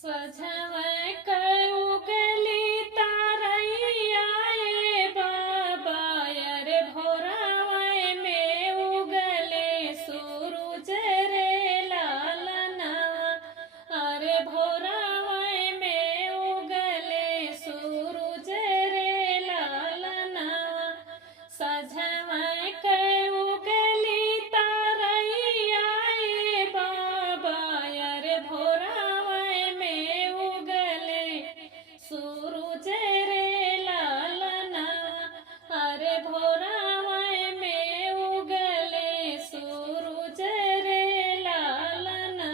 सजवै कउगली तारैया ए बाबा अरे भोरावै में उगले सूरज रे लालना। अरे भोरावै में उगले सूरज रे लालना। सजवै कउगली तारैया ए बाबा अरे भोरावै में उगले सूरज रे लालना। अरे भोरावै में उगले सूरज रे लालना।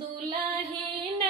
दुलहीन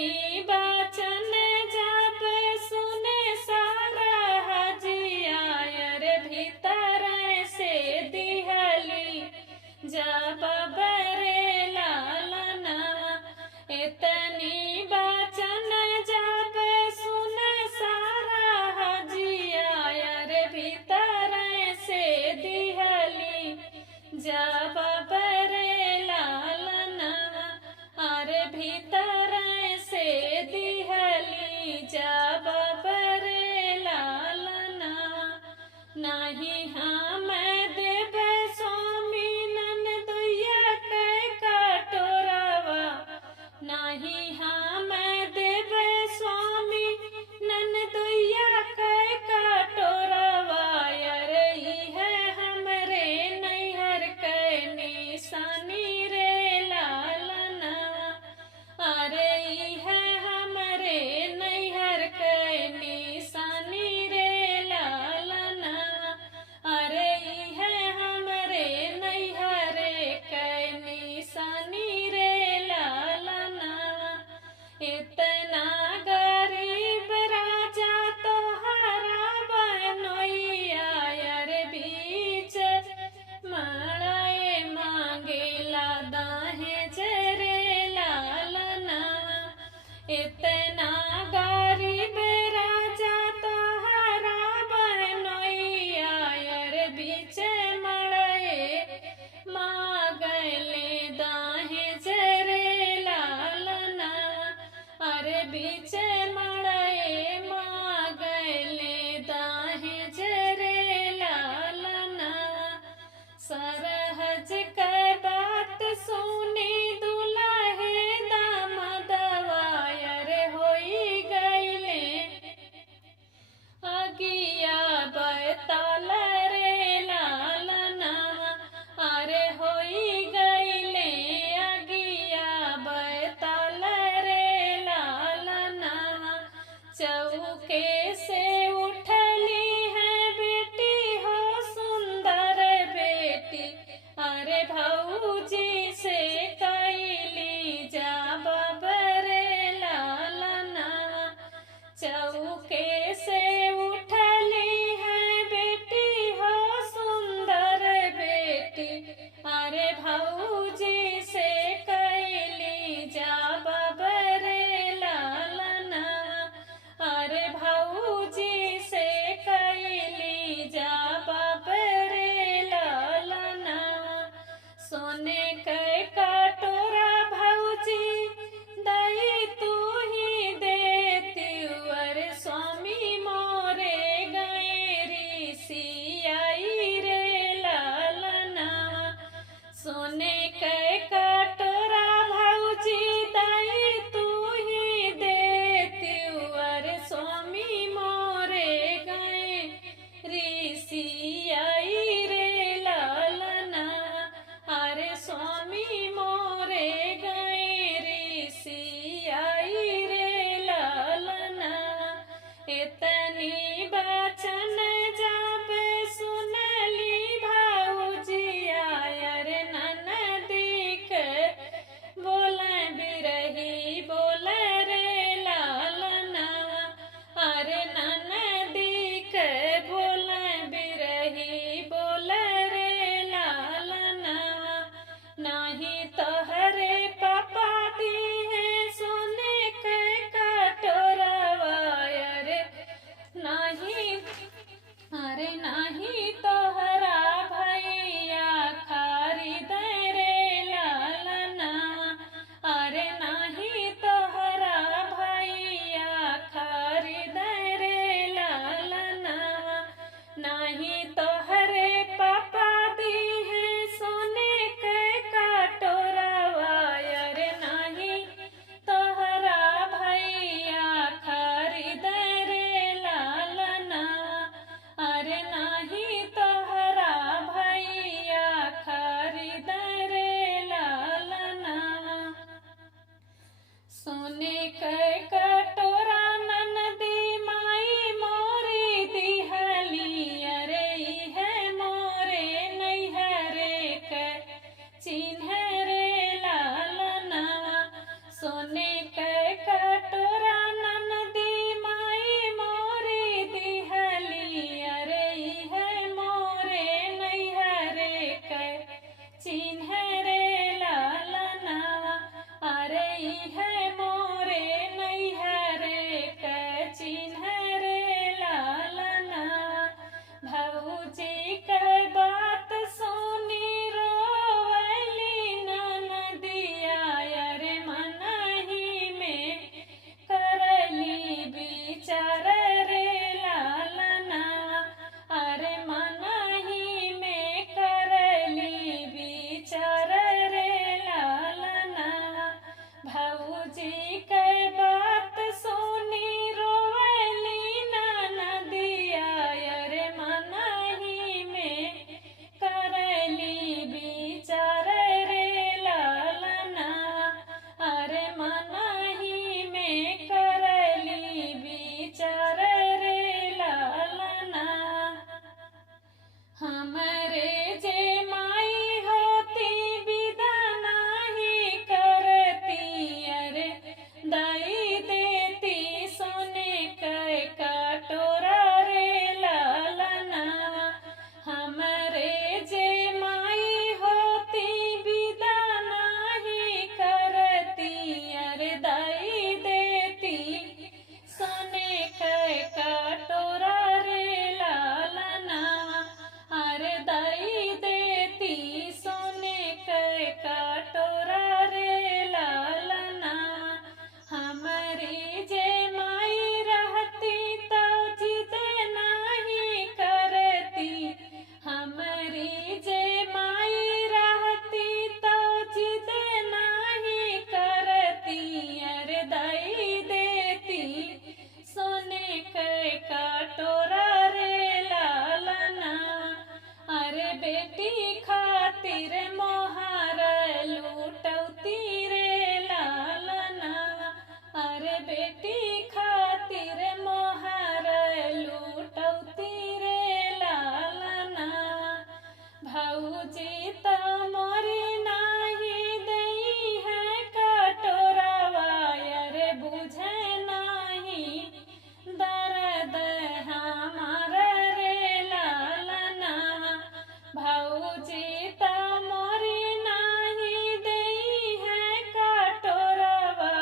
इतनी बाचन जब सुने सारा हजिया रे भीतर से दिहली जब बरे लालना इतनी बाचन जब सुने सारा हजिया रे भीतर से दिहली जब बरे लालना अरे भीतर से दिहली जब बरे लालना नहीं हम देव स्वामी ननदुइया के कटोरवा नहीं हम देव स्वामी ननदुइया के कटोरवा अरे है हमरे नैहर के निशानी रे लालना अरे है हमरे नैहर के निशानी रे लालना अरे है हमरे नैहर के निशानी रे लालना इतना गरीब राजा तोहरा बनोइया अरे बीच मड़ाए मांगेला दाहे जरे लालना इतना गरीब राजा तोहरा बनोइया अरे बीच मड़ाए मांगले दाहे जरे लालना अरे बीच मड़ाए मांगले दाहे जरे लालना सरहज के बात सुनी दुल्हे दामदवा अरे होई गईले अगिया बैताल रे लालना अरे होई गईले अगिया बैताल रे लालना चौ बेटी खातिर मोहर लूटौती रे लालना भौजी त मोरी नाही दई है कटोरवा रे बुझे नाही दर्द हमार रे लालना भौजी त मोरी नाही दई है कटोरवा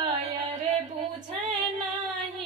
रे बुझे नाही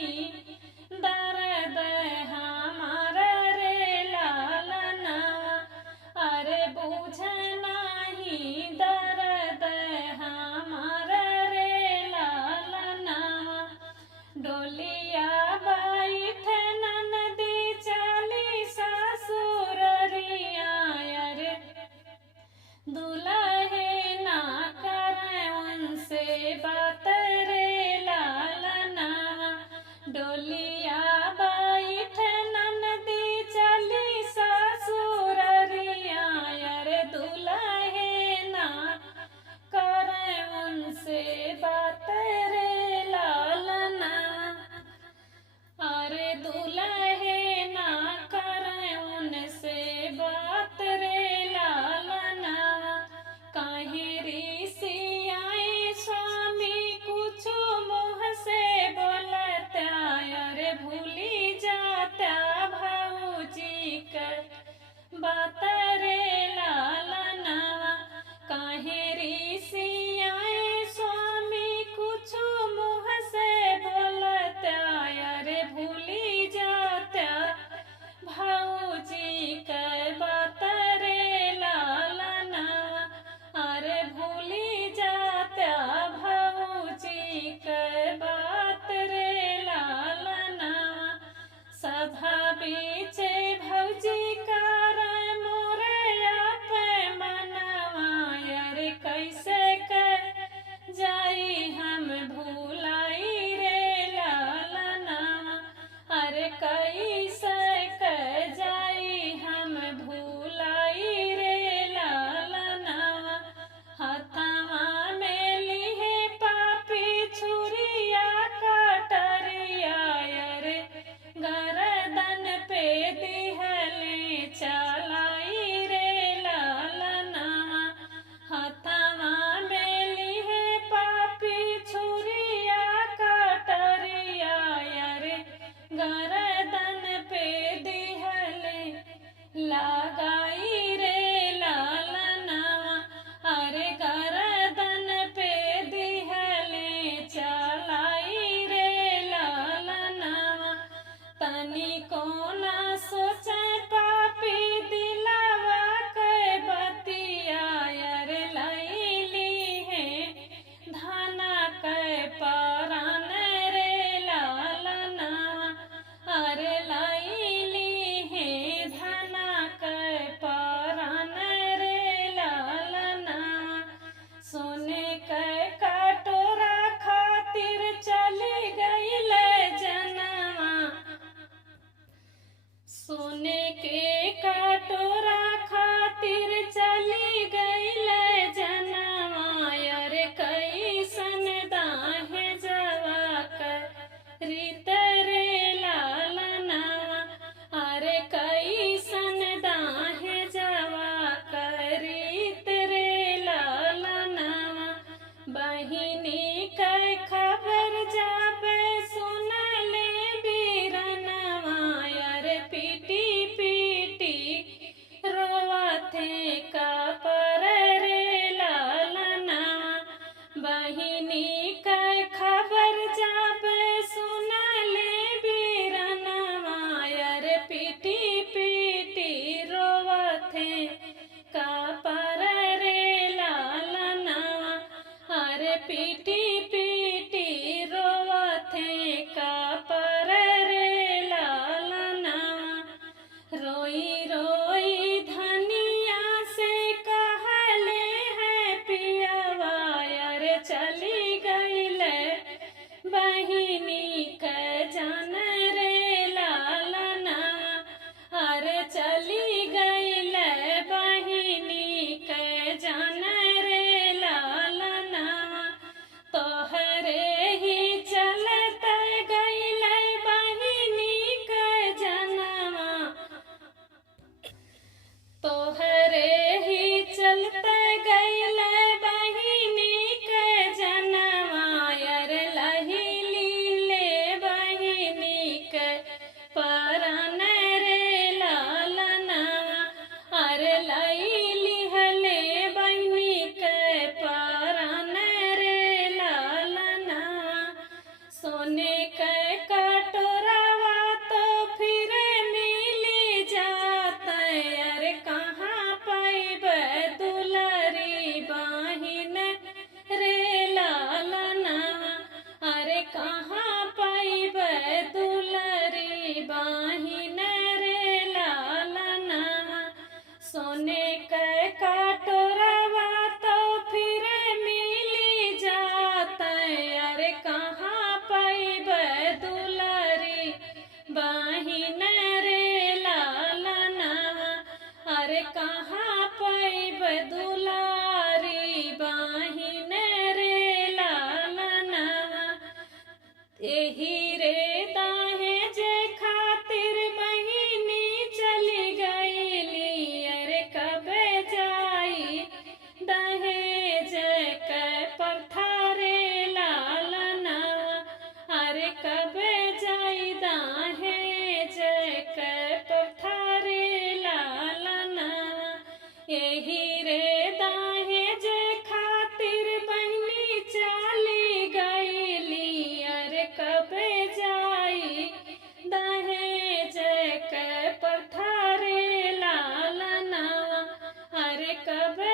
एही रे दहेज खातिर बहनी चाली गईली, अरे कबे जाई दहेज के प्रथा रे लालनवा, अरे कबे